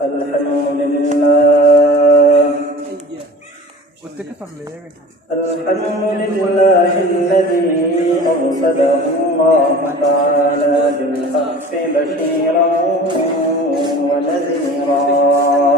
الحمد لله. الذي أرسله الله تعالى بالحق بشيرا ونذيرا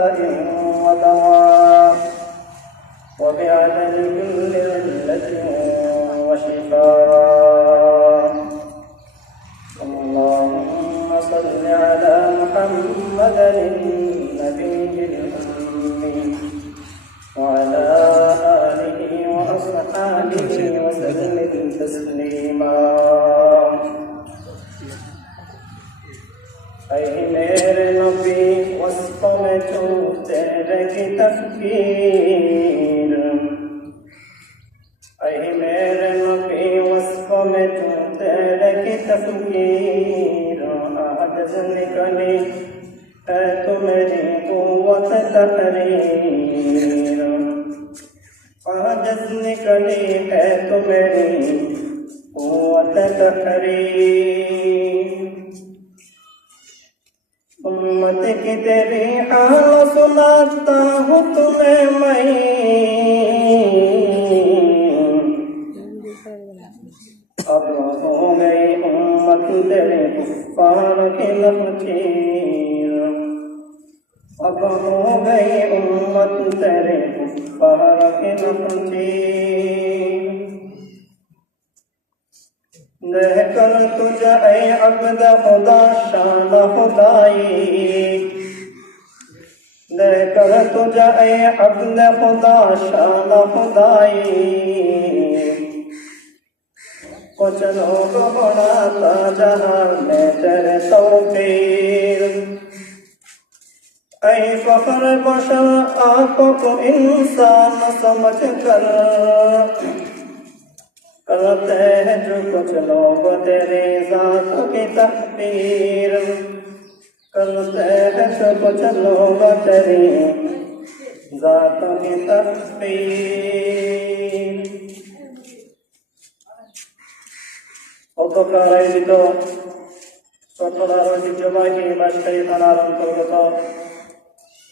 رابعة لكل علة وشفاء. اللهم صل على محمد النبي الأمي وعلى آله وأصحابه وسلم تسليما. أي मेरे नबी वस्पों में चूते रखी तकबीर अब हो गई उम्मत तेरे कुफार के नफंदी देखकर तुझे ऐ अब्द खुदा शान खुदाई देखकर तुझे ऐ अब्द खुदा शान खुदाई कुछ लोग बड़ा था जहाँ में तेरे तौफीर اے فخر بشر آپ کو انسان سمجھ کر کرتے ہیں جو کچھ لوگ تیرے ذات کی تحقیر کرتے ہیں جو کچھ لوگ تیری ذات کی تحقیر অপকারায় দিত সতরার ঐতিহ্যবাহী বাসকারী থানার অন্তর্গত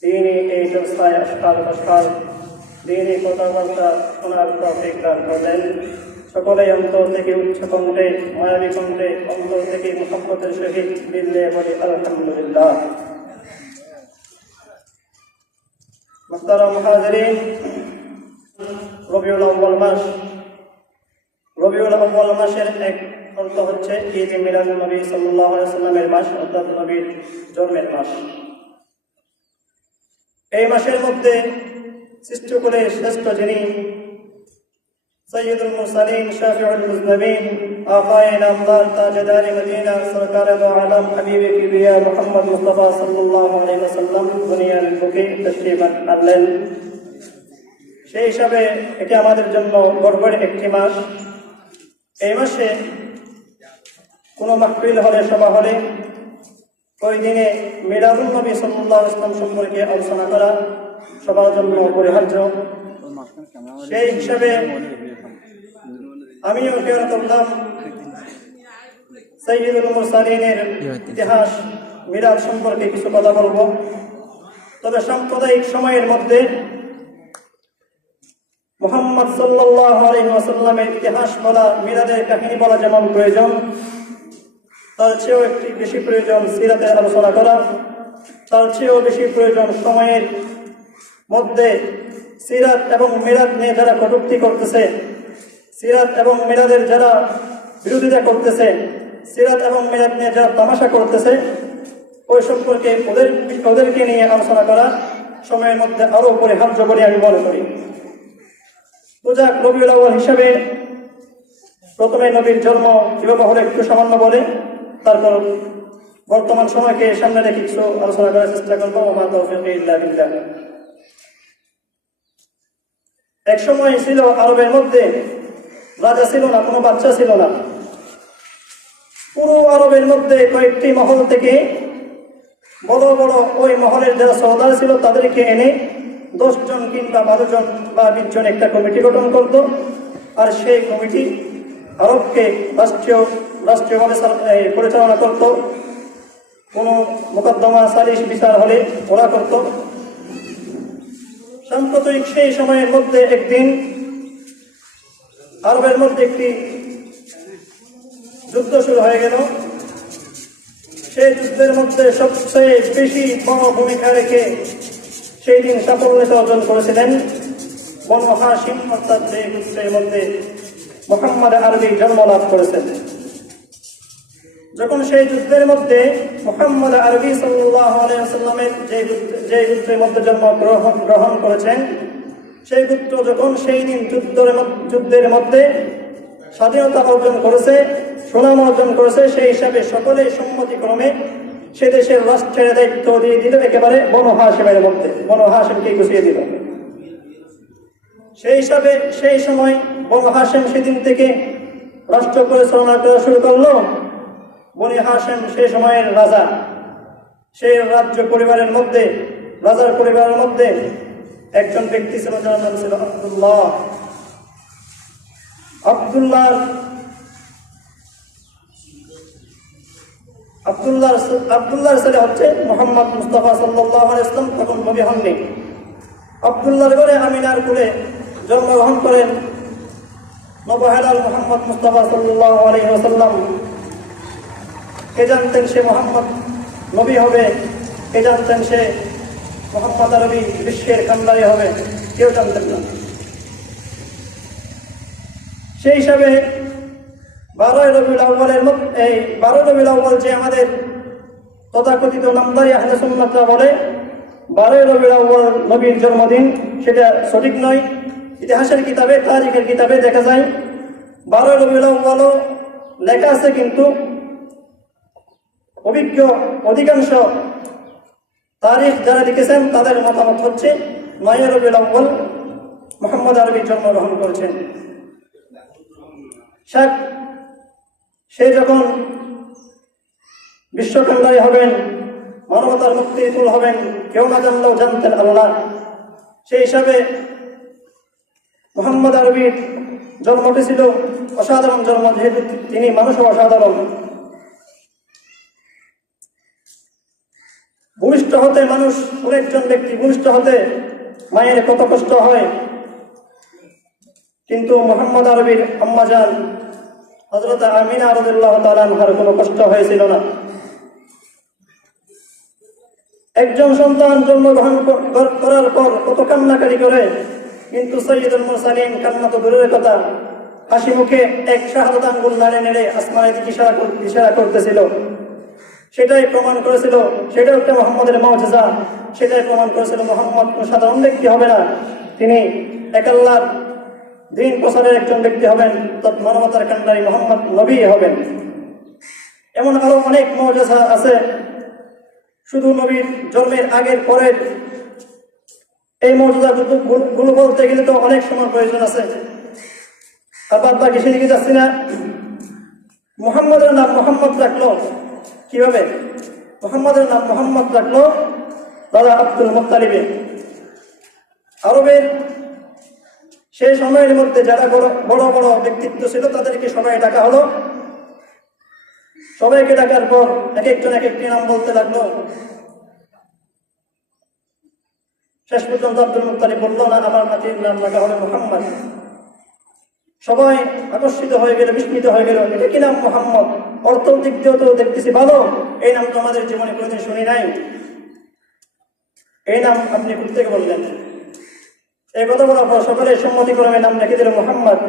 তিনি এই ব্যবস্থায় আজকাল আজকাল দিনই কথাবার্তা শোনার তৌফিক করলেন। সকলেই অন্তর থেকে উচ্চ কণ্ঠে, মায়াবী কণ্ঠে, অন্তর থেকে মোহাম্মতের সহিত দিল্লে বলি, আলহামদুলিল্লাহ। রবিউল মাস। রবিউল মাসের এক অর্থ হচ্ছে ঈদ মিলাদ নবী আলাইহি সাল্লামের মাস, অর্থাৎ নবীর জন্মের মাস। এই মাসের মধ্যে সৃষ্টি করে শ্রেষ্ঠ যিনি সৈয়দুল মুসালিম শাফিউল মুজলামিন আফায়ে নামদার, তাজদার মদিনা, সরকার দো আলম হাবিব কিবিয়া মুহাম্মদ মুস্তাফা সাল্লাল্লাহু আলাইহি ওয়াসাল্লাম, দুনিয়ার বুকে তশরিফ আনলেন। সেই হিসাবে এটি আমাদের জন্য গর্বের একটি মাস। এই মাসে কোনো মাহফিল হলে, সভা হলে ওই দিনে মিলাদুল নবী সাল্লাল্লাহু আলাইহি ওয়াসাল্লাম সম্পর্কে আলোচনা করা সবার জন্য অপরিহার্য। সেই হিসাবে আমিও কেন করলাম ইতিহাস মিলাদ সম্পর্কে কিছু কথা বলব। তবে সাম্প্রদায়িক সময়ের মধ্যে মোহাম্মদ সাল্লাল্লাহু আলাইহি ওয়াসাল্লামের ইতিহাস বলা মিলাদের কাহিনী বলা যেমন প্রয়োজন তার চেয়েও একটি বেশি প্রয়োজন সিরাতের আলোচনা করা, তার চেয়েও বেশি প্রয়োজন সময়ের মধ্যে সিরাত এবং মিরাদ নিয়ে যারা কটুক্তি করতেছে, সিরাত এবং মিরাদের যারা বিরোধিতা করতেছে, সিরাত এবং মিরাদ নিয়ে যারা তামাশা করতেছে, ওই সম্পর্কে ওদের, ওদেরকে নিয়ে আলোচনা করা সময়ের মধ্যে আরও পরিহার্য বলে আমি মনে করি। পূজা রবিউল হিসাবে প্রথমে নবীর জন্ম কীভাবে হলো একটু সামান্য বলে তারপর বর্তমান সময়কে সামনে রেখে কিছু আলোচনা করার চেষ্টা করব আমার তৌফিক এক সময় ছিল আরবের মধ্যে, রাজা ছিল না, কোনো বাচ্চা ছিল না। পুরো আরবের মধ্যে কয়েকটি মহল থেকে বড় বড় ওই মহলের যারা সর্দার ছিল, তাদেরকে এনে দশজন কিংবা বারো জন বা বিশ জন একটা কমিটি গঠন করত। আর সেই কমিটি আরবকে রাষ্ট্রীয়, রাষ্ট্রীয়ভাবে পরিচালনা করত। কোনো মোকদ্দমা, সালিশ বিচার হলে ওরা করত। সাম্প্রতিক সেই সময়ের মধ্যে একদিন আরবের মধ্যে একটি যুদ্ধ শুরু হয়ে গেল। সেই যুদ্ধের মধ্যে সবচেয়ে বেশি বড় ভূমিকা রেখে সেই দিন সাফল্যতা অর্জন করেছিলেন বনু হাসিম অর্থাৎ সেই গোত্রের মধ্যে মোহাম্মদ আরবি জন্ম লাভ করেছেন। যখন সেই যুদ্ধের মধ্যে মোহাম্মদ আরবি সাল্লামের যে যে গোত্রের মধ্যে জন্ম গ্রহণ গ্রহণ করেছেন, সেই গোত্র যখন সেই দিন যুদ্ধের যুদ্ধের মধ্যে স্বাধীনতা অর্জন করেছে, সুনাম অর্জন করেছে, সেই হিসাবে সকলে সম্মতিক্রমে সে দেশের রাষ্ট্রের দায়িত্ব দিয়ে দিল, একেবারে বনহাসিমের মধ্যে। বনু হাসিমকে গুছিয়ে দিল। সেই হিসাবে সেই সময় বনু হাসেম সেদিন থেকে রাষ্ট্র পরিচালনা করা শুরু করল। বনি হাসেম সেই সময়ের রাজা। সেই রাজ্য পরিবারের মধ্যে, রাজার পরিবারের মধ্যে একজন ব্যক্তি ছিল, যার নাম ছিল আব্দুল্লাহ। আব্দুল্লাহ আব্দুল্লাহ আব্দুল্লাহর ছেলে হচ্ছে মোহাম্মদ মুস্তাফা সাল্লাহ ইসলাম তখন নবী হননি। আব্দুল্লাহর ঘরে আমিনার কুলে জন্মগ্রহণ করেন নবহেলাল মোহাম্মদ মুস্তাফা সাল্লাহ কে জানতেন সে মোহাম্মদ নবী হবে? কে জানতেন সে মোহাম্মদ আরবি বিশ্বের কান্ডারি হবে? কেউ জানতেন না। সেই হিসাবে বারোই রবিউল আউ্বালের এই বারোই রবিউল আউ্বাল যে আমাদের তথাকথিত নামদারি আহলে বলে, বারোই রবিউল আউ্বাল নবীর জন্মদিন সেটা সঠিক নয়। ইতিহাসের কিতাবে, তারিখের কিতাবে দেখা যায় বারোই রবিউল লেখা আছে কিন্তু অভিজ্ঞ অধিকাংশ তারিখ যারা লিখেছেন, তাদের মতামত হচ্ছে নয় রবিউল আউ্বাল মোহাম্মদ আরবি জন্মগ্রহণ করেছেন। শেখ, সে যখন বিশ্বকান্ডারী হবেন, মানবতার মুক্তির কুল হবেন, কেউ না জানলেও জানতেন আল্লাহ। সেই হিসাবে মোহাম্মদ আরবির জন্মটি ছিল? অসাধারণ জন্ম, যেহেতু তিনি মানুষও অসাধারণ। ভূমিষ্ঠ হতে মানুষ, অনেকজন ব্যক্তি ভূমিষ্ঠ হতে মায়ের কত কষ্ট হয়। কিন্তু মোহাম্মদ আরবির আম্মাজান হজরত আমিনা রদুল্লাহ তালানহার কোনো কষ্ট হয়েছিল না। একজন সন্তান জন্মগ্রহণ কর- কর- করার পর কত কান্নাকারি করে কিন্তু সৈয়দুল মুরসালিন কান্না তো দূরের কথা। হাসি মুখে এক শাহাদত আঙ্গুল নাড়ে নেড়ে আসমানের দিকে ইশারা ইশারা করতেছিল। সেটাই প্রমাণ করেছিল। সেটাও একটা মোহাম্মদের মর্যাদা সেটাই প্রমাণ করেছিল মোহাম্মদ সাধারণ ব্যক্তি হবে না। তিনি একাল্লার দিন প্রচারের একজন ব্যক্তি হবেন। তৎ মানবতার কান্ডারি মোহাম্মদ নবী হবেন। এমন আরও অনেক মর্যাদা আছে। শুধু নবীর জন্মের আগের পরের এই মর্যাদা গুলো বলতে গেলে তো অনেক সময় প্রয়োজন আছে। আর বাদ বাকি সেদিকে যাচ্ছি না। মোহাম্মদের নাম মোহাম্মদ রাখল। কীভাবে? মোহাম্মদের নাম মোহাম্মদ রাখল দাদা আব্দুল মুক্তালিবে আরবের সেই সময়ের মধ্যে যারা বড় বড় ব্যক্তিত্ব ছিল, তাদেরকে সবাই ডাকা হলো। সবাইকে ডাকার পর এক একজন এক একটি নাম বলতে লাগল। শেষ পর্যন্ত আব্দুল মুক্তালিব বলল, না, আমার নাতির নাম রাখা হবে মোহাম্মদ। সবাই আকর্ষিত হয়ে গেল, বিস্মিত হয়ে গেল, এটা কি নাম মোহাম্মদ? অর্থ দিক দিয়েও তো দেখতেছি ভালো। এই নাম তো আমাদের জীবনে কোনোদিন শুনি নাই। এই নাম আপনি থেকে বললেন? এই কথা বলার পর সকলে সম্মতিক্রমে নাম রেখে দিল মোহাম্মদ।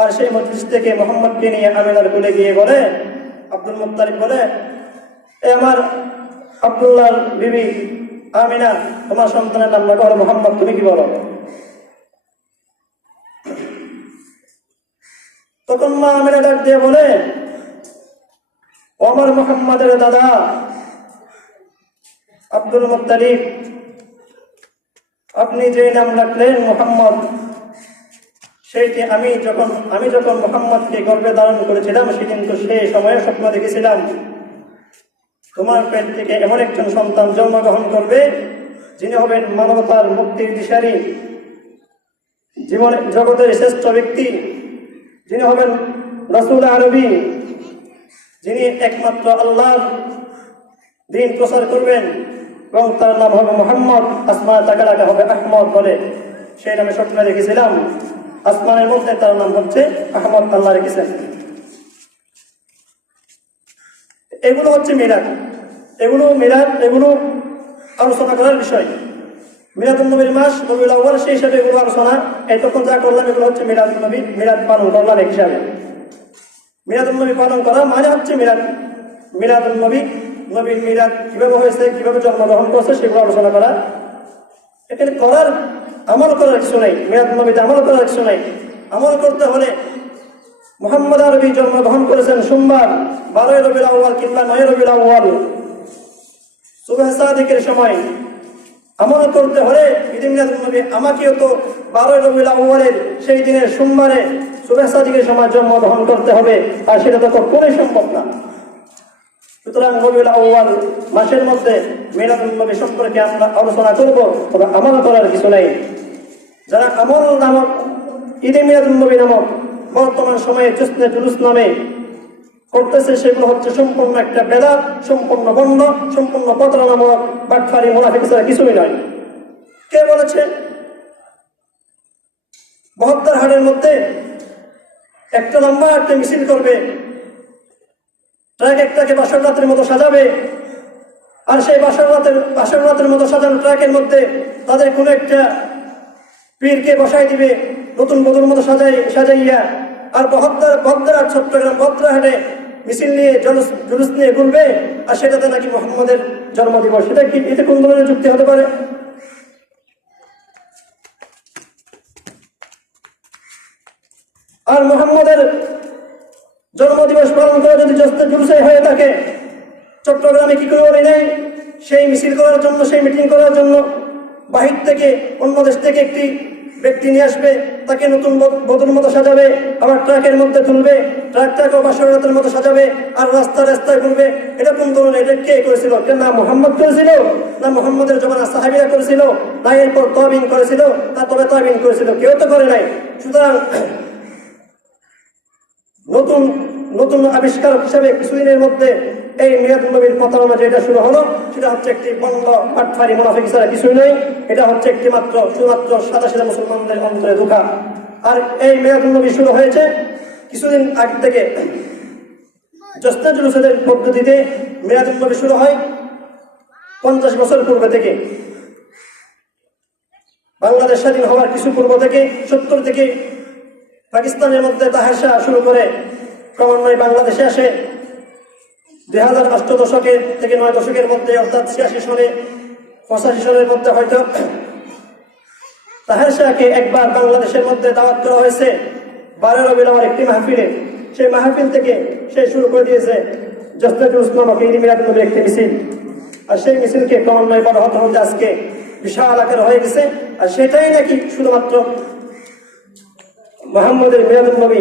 আর সেই মজলিস থেকে মোহাম্মদকে নিয়ে আমিনার কোলে গিয়ে বলে, আব্দুল মুক্তারিফ বলে, এ আমার আব্দুল্লাহর বিবি আমিনা তোমার সন্তানের নাম রাখা মোহাম্মদ, তুমি কি বলো? তখন মা আমিনা ডাক দিয়ে বলে ও আমার মোহাম্মদের দাদা আব্দুল মুত্তালিব, আপনি যে নাম রাখলেন মোহাম্মদ, সেইটি আমি যখন আমি যখন মোহাম্মদকে গর্বে ধারণ করেছিলাম, সেদিন তো সেই সময়ে স্বপ্ন দেখেছিলাম। তোমার পেট থেকে এমন একজন সন্তান জন্মগ্রহণ করবে, যিনি হবেন মানবতার মুক্তির দিশারি। জীবনে জগতের শ্রেষ্ঠ ব্যক্তি, যিনি হবেন রসুল আরবি, যিনি একমাত্র আল্লাহর দিন প্রচার করবেন, এবং তার নাম হবে মোহাম্মদ আসমান টাকা রাখা হবে আহমদ বলে সেই নামে স্বপ্নে রেখেছিলাম। আসমানের মধ্যে তার নাম হচ্ছে আহমদ, আল্লাহ রেখেছেন। এগুলো হচ্ছে মিরাদ। এগুলো মিরাদ, এগুলো আলোচনা করার বিষয়। মিরাদ নবীর মাস নবীল আউ্বাল সেই হিসাবে এগুলো আলোচনা। এতক্ষণ যা করলাম, এগুলো হচ্ছে মিরাদ নবী মিরাদ পালন করলাম এক হিসাবে। মিরাদ নবী পালন করা মানে হচ্ছে মিরাদ। মিরাদ নবী, নবীর মিরাদ কীভাবে হয়েছে, কীভাবে জন্মগ্রহণ করছে, সেগুলো আলোচনা করা। এখানে করার আমল করার কিছু নেই। মিরাদ নবীতে আমল করার কিছু নেই। আমল করতে হলে মোহাম্মদ আরবি জন্মগ্রহণ করেছেন সোমবার, বারোই রবিল আউ্বাল কিংবা নয় রবিল আউ্বাল সুবাহ সাদিকের সময় আমল করতে হলে ঈদে নবী আমাকেও তো বারোই রবিউল আউ্বালের সেই দিনের সোমবারে সাদিকের সময় জন্মগ্রহণ করতে হবে, আর সেটা তো কখনোই সম্ভব না। সুতরাং রবিউল আউ্বাল মাসের মধ্যে মিলাদুল নবী সম্পর্কে আমরা আলোচনা করব, তবে আমল করার কিছু নেই। যারা আমল নামক ঈদে মিলাদুল নবী নামক বর্তমান সময়ে জুসনে জুলুস নামে করতেছে সেগুলো হচ্ছে সম্পূর্ণ একটা বেদাত, সম্পূর্ণ বন্ধ, সম্পূর্ণ পত্র নামক বাটফারি, মোনাফিক ছাড়া কিছুই নয়। কে বলেছে? বহত্তর হাটের মধ্যে একটা লম্বা একটা মিছিল করবে, ট্রাক একটাকে বাসর রাতের মতো সাজাবে, আর সেই বাসর রাতের বাসর রাতের মতো সাজানো ট্রাকের মধ্যে তাদের কোনো একটা পীরকে বসাই দিবে। নতুন বধুর মতো সাজাই, সাজাইয়া আর বহদ্দার বহদ্দার চট্টগ্রাম বহদ্রাহাটে মিছিল নিয়ে জলুস জুলুস নিয়ে ঘুরবে, আর সেটাতে নাকি মোহাম্মদের জন্মদিবস। সেটা কি এতে কোন ধরনের যুক্তি হতে পারে? আর মোহাম্মদের জন্মদিবস পালন করে যদি জস্তে জুলুসে হয়ে থাকে, চট্টগ্রামে কি করে নেই? সেই মিছিল করার জন্য, সেই মিটিং করার জন্য বাহির থেকে, অন্য দেশ থেকে একটি ব্যক্তি নিয়ে আসবে, তাকে নতুন ব- বধুর মতো সাজাবে, আবার ট্রাকের মধ্যে তুলবে ট্রাকটাকেও বাসরাতের মতো সাজাবে, আর রাস্তা রাস্তায় ঘুরবে। এটা কোন ধরনের, এটা কে করেছিল? না মোহাম্মদ করেছিল? না, মোহাম্মদের জমানা সাহাবিরা করেছিল? না, এরপর তহবিন করেছিল? না, তবে তহবিন করেছিল? কেউ তো করে নাই। সুতরাং নতুন নতুন আবিষ্কারক হিসাবে কিছুদিনের মধ্যে এই মিরাদ নবীর প্রতারণা যেটা শুরু হলো, সেটা হচ্ছে একটি বন্ধ পাটফারি মোনাফিক ছাড়া কিছুই নয় এটা হচ্ছে একটি মাত্র, শুধুমাত্র সাদা সাদা মুসলমানদের অন্তরে দুঃখা আর এই মেয়াদুন্নবী শুরু হয়েছে কিছুদিন আগ থেকে। জস্তা জুলুসেদের পদ্ধতিতে মেয়াদুন্নবী শুরু হয় পঞ্চাশ বছর পূর্বে থেকে। বাংলাদেশ স্বাধীন হওয়ার কিছু পূর্ব থেকে, সত্তর থেকে পাকিস্তানের মধ্যে তাহার শুরু করে ক্রমান্বয়ে বাংলাদেশে আসে। দুই হাজার অষ্ট দশকের থেকে নয় দশকের মধ্যে, অর্থাৎ ছিয়াশি সনে পঁচাশি সনের মধ্যে হয়তো তাহের শাহকে একবার বাংলাদেশের মধ্যে দাওয়াত করা হয়েছে বারো আমার একটি মাহফিলে। সেই মাহফিল থেকে সে শুরু করে দিয়েছে জস্তাজুল নামক ইংরি মিরাদ নবীর একটি মিছিল। আর সেই মিছিলকে ক্রমান্বয়ে বড় হতে হতে আজকে বিশাল আকার হয়ে গেছে। আর সেটাই নাকি শুধুমাত্র মোহাম্মদের মিলাদুল নবী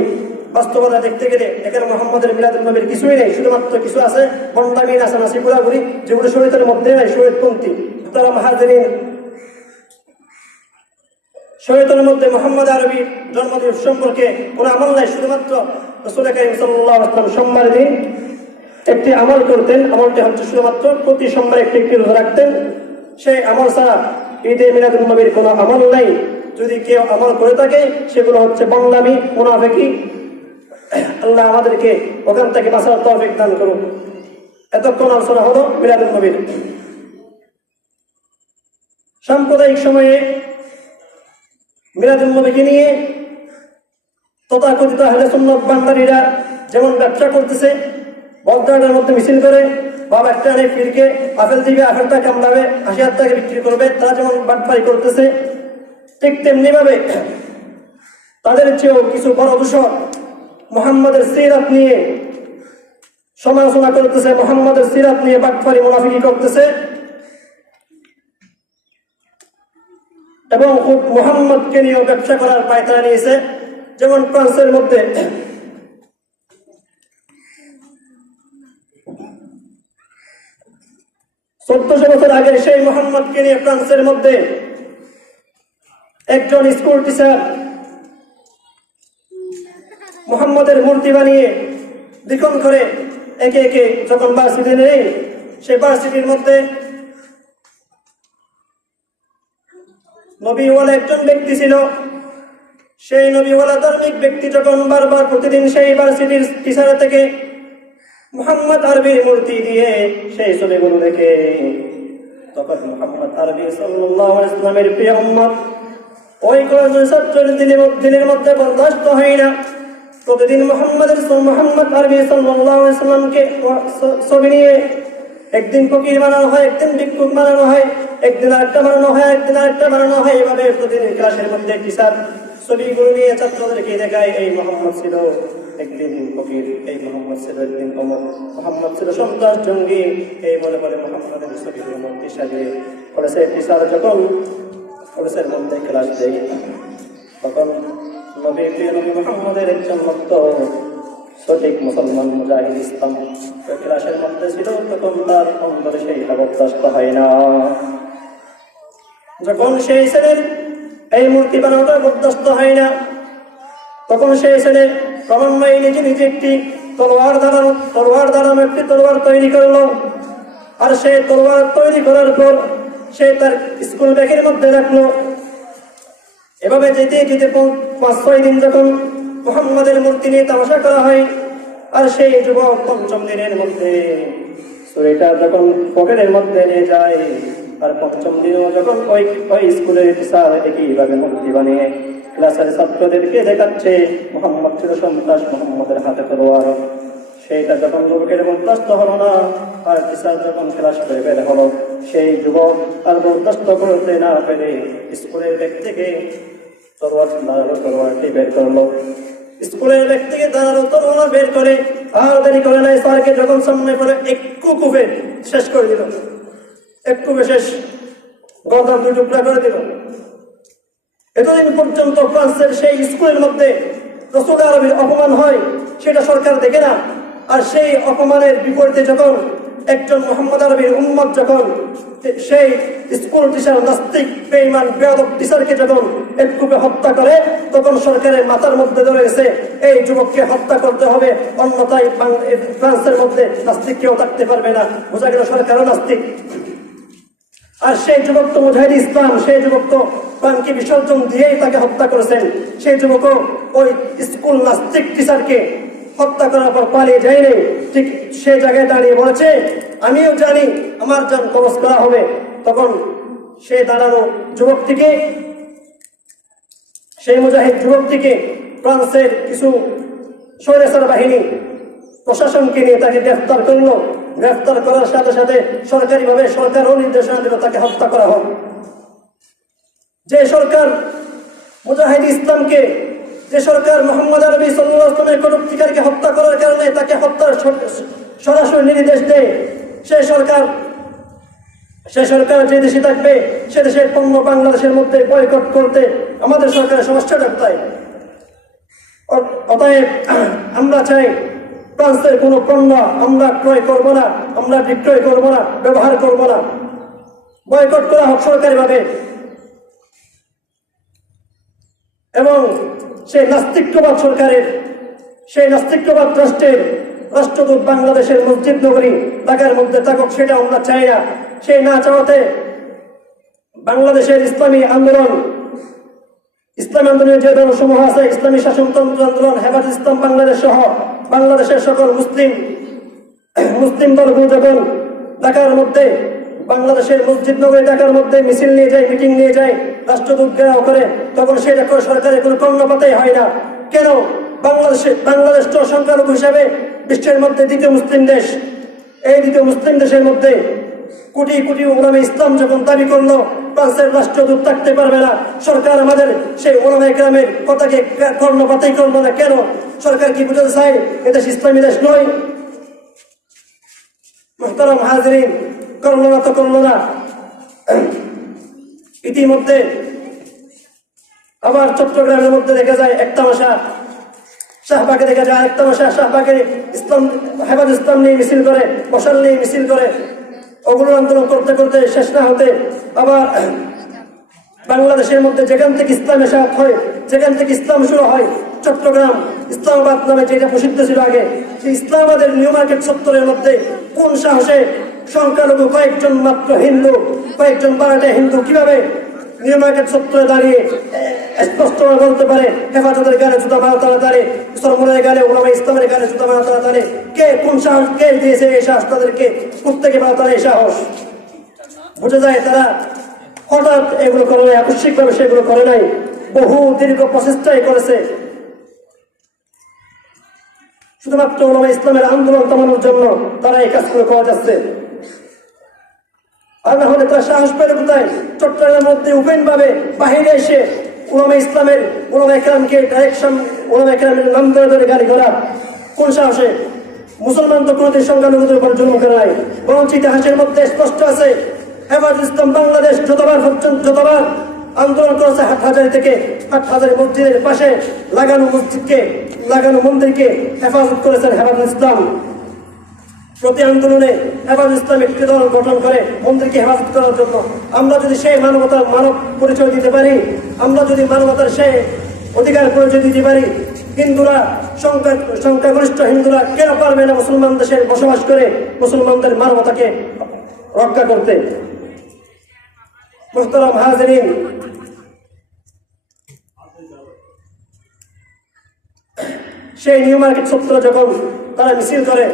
বাস্তবতা দেখতে গেলে এখানে মোহাম্মদের মিলাদুল নবীর কিছুই নেই, শুধুমাত্র কিছু আছে বন্দামিন আছে নাসি ঘোরাঘুরি যেগুলো শরীরের মধ্যে নাই শরীরপন্থী তারা মাহাজরিন। শরীয়তের মধ্যে মোহাম্মদ আরবি জন্মদিন সম্পর্কে কোনো আমল নাই, শুধুমাত্র রসুল সোমবার দিন। একটি আমল করতেন, আমলটি হচ্ছে শুধুমাত্র প্রতি সোমবার একটি একটি রোজা রাখতেন। সেই আমল ছাড়া ঈদে মিলাদুল নবীর কোনো আমল নাই। যদি কেউ আমল করে থাকে, সেগুলো হচ্ছে বাংলামি মুনাফেকি আল্লাহ আমাদেরকে ওখান থেকে বাঁচার তৌফিক দান করুন। এতক্ষণ আলোচনা হলো মিলাদুল নবীর। সাম্প্রদায়িক সময়ে মিরাজুল নবীকে নিয়ে তথাকথিত আহলে সুন্নত যেমন ব্যবসা করতেছে বগদাটার মধ্যে মিছিল করে বা একটা আনে ফিরকে, আপেল দিবে, আপেলটা কামড়াবে, আশি হাজার টাকা বিক্রি করবে, তারা যেমন বাটপাই করতেছে, ঠিক তেমনি ভাবে তাদের চেয়েও কিছু বড় দূষণ মোহাম্মদের সিরাত নিয়ে সমালোচনা করতেছে, মোহাম্মদের সিরাত নিয়ে বাটপারি মুনাফিকি করতেছে। এবং খুব মোহাম্মদকে নিয়েও ব্যবসা করার পায়তারা নিয়েছে, যেমন ফ্রান্সের মধ্যে। চোদ্দশো বছর আগে সেই মোহাম্মদকে নিয়ে ফ্রান্সের মধ্যে একজন স্কুল টিচার মোহাম্মদের মূর্তি বানিয়ে দ্বিকন করে একে একে যখন ভার্সিটি নেই, সেই ভার্সিটির মধ্যে নবীওয়ালা একজন ব্যক্তি ছিল। সেই নবীওয়ালা ধর্মিক ব্যক্তি যখন বারবার প্রতিদিন সেই ভার্সিটির টিচার থেকে মোহাম্মদ আরবির মূর্তি দিয়ে সেই ছবিগুলো দেখে। তখন মোহাম্মদ আরবি ইসলামের প্রিয় ওই কলেজের ছাত্রের দিনের মধ্যে বরদাস্ত হয় না। প্রতিদিন মোহাম্মদের মোহাম্মদ আরবি সাল্লামকে ছবি নিয়ে একদিন ফকির বানানো হয়, একদিন ভিক্ষুক বানানো হয়, একদিন আরেকটা বানানো হয়, একদিন আরেকটা বানানো হয়। এভাবে প্রতিদিন ক্লাসের মধ্যে টিচার ছবিগুলো নিয়ে ছাত্রদেরকে দেখায়, এই মোহাম্মদ ছিল একদিন ফকির, এই মোহাম্মদ ছিল একদিন অমর মোহাম্মদ ছিল সন্ত্রাস জঙ্গি, এই বলে বলে মোহাম্মদের ছবিগুলো মধ্যে সাজিয়ে কলেজে টিচার যখন কলেজের মধ্যে ক্লাস দেয়, তখন নবী মোহাম্মদের একজন ভক্ত সঠিক মুসলমান মুজাহিদ ইসলাম ক্লাসের মধ্যে ছিল, তখন তার অন্তরে সেই অবদাস্ত হয় না। যখন সেই ছেলের এই মূর্তি বানানোটা বরদাস্ত হয় না, তখন সেই ছেলে ক্রমান্বয়ে নিজে নিজে একটি তলোয়ার দাঁড়ানো তলোয়ার দাঁড়ানো একটি তলোয়ার তৈরি করল। আর সেই তলোয়ার তৈরি করার পর সে তার স্কুল ব্যাগের মধ্যে রাখল। এভাবে যেতে যেতে পাঁচ ছয় দিন যখন মোহাম্মদের মূর্তি নিয়ে তামাশা করা হয়, আর সেই যুবক পঞ্চম দিনের মধ্যে শরীরটা যখন পকেটের মধ্যে নিয়ে যায়, আর পঞ্চম দিনও যখন ওই ওই স্কুলের টিচার একইভাবে মূর্তি বানিয়ে ক্লাসের ছাত্রদেরকে দেখাচ্ছে, মোহাম্মদ ছিল সন্ত্রাস, মোহাম্মদের হাতে তলোয়ার। সেইটা যখন যুবকের বরদাস্ত হলো না আর টিচার যখন ক্লাস করে বের হলো সেই যুবক আর বরদাস্ত করতে না পেরে স্কুলের ব্যাগ থেকে তরোয়ার দাঁড়াল তরোয়ারটি বের করল। স্কুলের ব্যাগ থেকে দাঁড়াল তরোয়ার বের করে। আর দেরি করে নাই, স্যারকে যখন সামনে করে একটু কুপে শেষ করে দিল। একটু শেষ গর্দান দুই টুকরা করে দিল। এতদিন পর্যন্ত ফ্রান্সের সেই স্কুলের মধ্যে রসুল অপমান হয়, সেটা সরকার দেখে না। আর সেই অপমানের বিপরীতে যখন একজন মোহাম্মদ আরবির উম্মত যখন সেই স্কুল টিচার নাস্তিক বেইমান বেয়াদব টিচারকে যখন একটুকে হত্যা করে, তখন সরকারের মাথার মধ্যে ধরে গেছে, এই যুবককে হত্যা করতে হবে, অন্যথায় ফ্রান্সের মধ্যে নাস্তিক কেউ থাকতে পারবে না। বোঝা গেল সরকারও নাস্তিক। আর সেই যুবক তো মুজাহিদ ইসলাম, সেই যুবক তো প্রাণকে বিসর্জন দিয়েই তাকে হত্যা করেছেন। সেই যুবকও ওই স্কুল নাস্তিক টিচারকে হত্যা করার পর পালিয়ে যায়নি। ঠিক সে জায়গায় দাঁড়িয়ে বলেছে, আমিও জানি আমার যান কবজ করা হবে। তখন সে দাঁড়ানো যুবকটিকে, সেই মুজাহিদ যুবকটিকে ফ্রান্সের কিছু স্বৈরাচার বাহিনী, প্রশাসনকে নিয়ে তাকে গ্রেফতার করল। গ্রেফতার করার সাথে সাথে সরকারিভাবে সরকারও নির্দেশনা দিল তাকে হত্যা করা হোক। যে সরকার মুজাহিদ ইসলামকে যে সরকার মোহাম্মদ আরবি সাল্লাহ আসলামের কটুক্তিকারীকে হত্যা করার কারণে তাকে হত্যার সরাসরি নির্দেশ দেয়, সেই সরকার সে সরকার যে দেশে থাকবে, সে দেশের পণ্য বাংলাদেশের মধ্যে বয়কট করতে আমাদের সরকারের সমস্যাটা কোথায় অতএব আমরা চাই ফ্রান্সের কোনো পণ্য আমরা ক্রয় করব না, আমরা বিক্রয় করব না, ব্যবহার করব না। বয়কট করা হোক সরকারিভাবে। এবং সেই নাস্তিক্যবাদ সরকারের, সেই নাস্তিক্যবাদ রাষ্ট্রের রাষ্ট্রদূত বাংলাদেশের মসজিদ নগরী ঢাকার মধ্যে থাকুক, সেটা আমরা চাই না। সেই না চাওয়াতে বাংলাদেশের ইসলামী আন্দোলন, ইসলামী আন্দোলনের যে দলসমূহ আছে, ইসলামী শাসনতন্ত্র আন্দোলন, হেফাজ ইসলাম বাংলাদেশ সহ বাংলাদেশের সকল মুসলিম মুসলিম দলগুলো যখন ঢাকার মধ্যে, বাংলাদেশের মসজিদ নগরী ঢাকার মধ্যে মিছিল নিয়ে যায়, মিটিং নিয়ে যায় রাষ্ট্রদূত ঘেরাও করে, তখন সেটা করে সরকারের কোনো কর্ণপাতাই হয় না। কেন? বাংলাদেশে বাংলাদেশ তো সংখ্যালঘু হিসাবে বিশ্বের মধ্যে দ্বিতীয় মুসলিম দেশ। এই দ্বিতীয় মুসলিম দেশের মধ্যে কোটি কোটি ওলামে ইসলাম যখন দাবি করল, ফ্রান্সের রাষ্ট্রদূত থাকতে পারবে না, সরকার আমাদের সেই ওলামা গ্রামের কথাকে কর্ণপাতাই করব না। কেন? সরকার কি বুঝাতে চায়? এদেশ ইসলামী দেশ নয়। মোহতারাম হাজরিন করল না তো করল না ইতিমধ্যে আবার চট্টগ্রামের মধ্যে দেখা যায় একটা মাসা শাহবাগে দেখা যায় একটা মাসা শাহবাগে ইসলাম হেফাজ ইসলাম নিয়ে মিছিল করে, মশাল নিয়ে মিছিল করে। ওগুলো আন্দোলন করতে করতে শেষ না হতে আবার বাংলাদেশের মধ্যে যেখান থেকে ইসলাম এসাত হয়, যেখান থেকে ইসলাম শুরু হয়, চট্টগ্রাম ইসলামাবাদ নামে যেটা প্রসিদ্ধ ছিল আগে সেই ইসলামাবাদের নিউ মার্কেট চত্বরের মধ্যে কোন সাহসে সংখ্যালঘু কয়েকজন মাত্র হিন্দু কয়েকজন বারাটে হিন্দু কীভাবে নিউ মার্কেট চত্বরে দাঁড়িয়ে এ, স্পষ্ট বলতে পারে হেফাজতের গালে জুতা মারা তারা দাঁড়িয়ে সরমনের গালে ওলামা ইসলামের গালে জুতা মারা তারা দাঁড়িয়ে কে কোন সাহস কে দিয়েছে এই সাহস তাদেরকে প্রত্যেকে মারা তারা এই সাহস? বুঝে যায় তারা হঠাৎ এগুলো করে নাই আকস্মিক ভাবে সেগুলো করে নাই বহু দীর্ঘ প্রচেষ্টাই করেছে শুধুমাত্র ওলামা ইসলামের আন্দোলন থামানোর জন্য তারা এই কাজগুলো করা যাচ্ছে। আর না হলে তারা সাহস পেলে কোথায়? চট্টগ্রামের মধ্যে ওপেন ভাবে বাহিরে এসে ওলামা ইসলামের ওলামা একরামকে ডাইরেকশন ওলামা একরামের নাম ধরে ধরে গাড়ি করা। কোন সাহসে? মুসলমান তো কোনোদিন সংখ্যালঘুদের উপর জন্ম করে নাই, বরঞ্চ ইতিহাসের মধ্যে স্পষ্ট আছে হেফাজ ইসলাম বাংলাদেশ যতবার যতবার আন্দোলন করেছে হাট হাজারি থেকে। হাট হাজারি মসজিদের পাশে লাগানো মসজিদকে, লাগানো মন্দিরকে হেফাজত করেছেন হেফাজ ইসলাম। প্রতি আন্দোলনে হেফাজ ইসলাম একটি দল গঠন করে, মন্দিরকে হেফাজত করার জন্য। আমরা যদি সেই মানবতার মানব পরিচয় দিতে পারি, আমরা যদি মানবতার সেই অধিকার পরিচয় দিতে পারি, হিন্দুরা সংখ্যা, সংখ্যাগরিষ্ঠ হিন্দুরা কেন পারবে না মুসলমান দেশে বসবাস করে, মুসলমানদের মানবতাকে রক্ষা করতে? মোহতরম হাজরিন সেই নিউ মার্কেট সত্য যখন তারা মিছিল করে,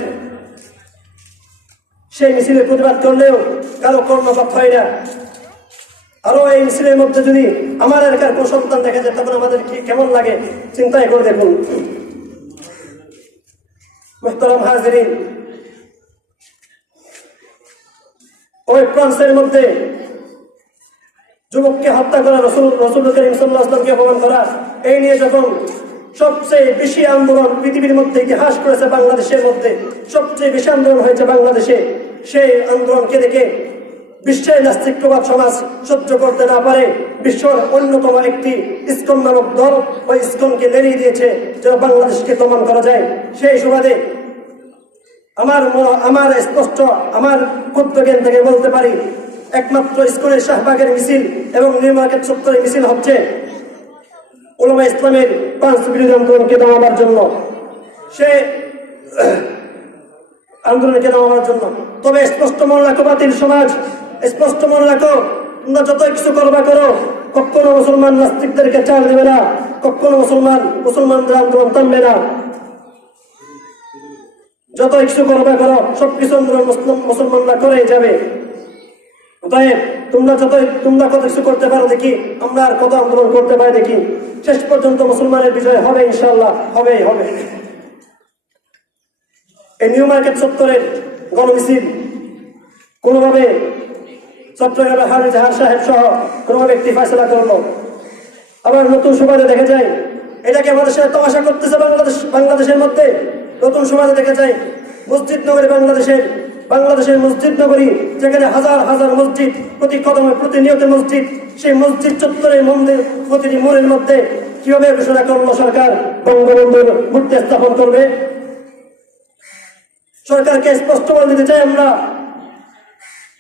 সেই মিছিলের প্রতিবাদ করলেও কারও কর্ণপাত হয় না। আরও এই মিছিলের মধ্যে যদি আমার এলাকার কোন সন্তান দেখা যায়, তখন আমাদের কি কেমন লাগে চিন্তাই করে দেখুন। মোহতরম হাজরিন, ওই ফ্রান্সের মধ্যে যুবককে হত্যা করা রসুল রসুল করিম সাল্লাহ অপমান করা, এই নিয়ে যখন সবচেয়ে বেশি আন্দোলন পৃথিবীর মধ্যে ইতিহাস করেছে বাংলাদেশের মধ্যে, সবচেয়ে বেশি আন্দোলন হয়েছে বাংলাদেশে, সেই আন্দোলনকে দেখে বিশ্বের নাস্তিক্যবাদ সমাজ সহ্য করতে না পারে, বিশ্বর অন্যতম একটি ইস্কন নামক দল ওই ইস্কনকে লেড়িয়ে দিয়েছে যেন বাংলাদেশকে দমন করা যায়। সেই সুবাদে আমার আমার স্পষ্ট, আমার ক্ষুদ্র জ্ঞান থেকে বলতে পারি একমাত্র স্কুলের শাহবাগের মিছিল এবং নিউ মার্কেট চত্বরের মিছিল হচ্ছে। ওলামা ইসলামের পাঁচ বিরোধী আন্দোলনকে দমাবার জন্য। সে আন্দোলনকে দমাবার জন্য। তবে স্পষ্ট মহল্লা বাতিল সমাজ, স্পষ্ট মনে রাখো, তোমরা যত কিছু করবা করো, কখনো মুসলমান নাস্তিকদেরকে চাল দেবে না, কখনো মুসলমান, মুসলমানদের আন্দোলন থামবে না। যত কিছু করবা করো সব কিছু আন্দোলন মুসলমানরা করে যাবে। অতএব তোমরা যত তোমরা কত কিছু করতে পারো দেখি, আমরা আর কত আন্দোলন করতে পারি দেখি। শেষ পর্যন্ত মুসলমানের বিজয় হবে ইনশাল্লাহ হবে হবে। এই নিউ মার্কেট চত্বরের গণমিছিল, কোনোভাবে চট্টগ্রামের হারি জাহান সাহেব সহ কোনোভাবে একটি ফয়সলা করল আবার নতুন সমাজে দেখা যায় এটাকে আমাদের সাথে তমাশা করতেছে বাংলাদেশ, বাংলাদেশের মধ্যে? নতুন সমাজে দেখা যায়, মসজিদ নগরী বাংলাদেশের বাংলাদেশের মসজিদ নগরী, যেখানে হাজার হাজার মসজিদ, প্রতি কদমে প্রতিনিয়ত মসজিদ, সেই মসজিদ চত্বরের মন্দির প্রতিটি মোড়ের মধ্যে কীভাবে ঘোষণা করল সরকার? বঙ্গবন্ধুর মূর্তি স্থাপন করবে। সরকারকে স্পষ্ট বলে দিতে চাই আমরা,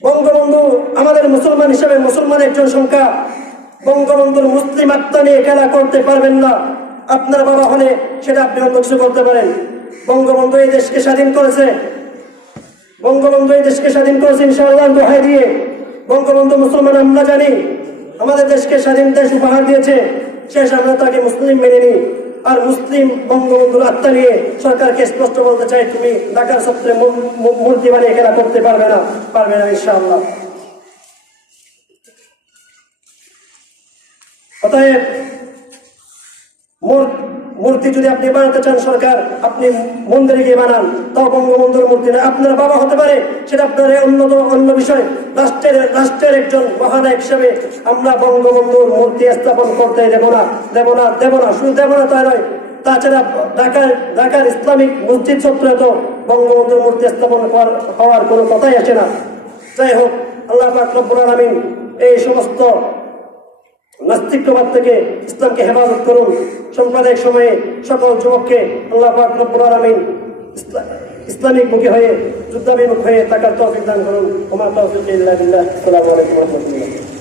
বঙ্গবন্ধু আমাদের মুসলমান হিসেবে মুসলমানের জনসংখ্যা, বঙ্গবন্ধুর মুসলিম আত্মা নিয়ে খেলা করতে পারবেন না। আপনার বাবা হলে সেটা আপনি অন্য কিছু করতে পারেন। বঙ্গবন্ধু এই দেশকে স্বাধীন করেছে। বঙ্গবন্ধু এই দেশকে স্বাধীন করেছে, ইনশাআল্লাহ, দোহাই দিয়ে। বঙ্গবন্ধু মুসলমান, আমরা জানি, আমাদের দেশকে স্বাধীন দেশ উপহার দিয়েছে। শেষ আমরা তাকে মুসলিম মেনে নিই। আর মুসলিম বঙ্গবন্ধুর আত্মা নিয়ে সরকারকে স্পষ্ট বলতে চাই, তুমি ঢাকার সত্রে মূর্তি বানিয়ে খেলা করতে পারবে না পারবে না, ইনশাআল্লাহ। অতএব মূর্তি যদি আপনি বানাতে চান সরকার, আপনি মন্দিরে গিয়ে বানান। তাও বঙ্গবন্ধুর মূর্তি না, আপনার বাবা হতে পারে। সেটা আপনার অন্যতম অন্য বিষয়। রাষ্ট্রের রাষ্ট্রের একজন মহানায়ক হিসেবে আমরা বঙ্গবন্ধুর মূর্তি স্থাপন করতে দেব না দেব না দেব না, শুধু দেব না তাই নয়। তাছাড়া ঢাকার ঢাকার ইসলামিক মসজিদ সত্রে তো বঙ্গবন্ধুর মূর্তি স্থাপন হওয়ার কোনো কথাই আসে না। যাই হোক, আল্লাহ পাক রব্বুল আলামিন এই সমস্ত নাস্তিকবাদ থেকে ইসলামকে হেফাজত করুন। সাম্প্রদায়িক সময়ে সকল যুবককে আল্লাহ রব্বুল আলামিন ইসলামিক মুখী হয়ে যুদ্ধাভিমুখ হয়ে তাকে তৌফিক দান করুন। ওমা আসসালামু আলাইকুম রাহমাতুল্লাহ।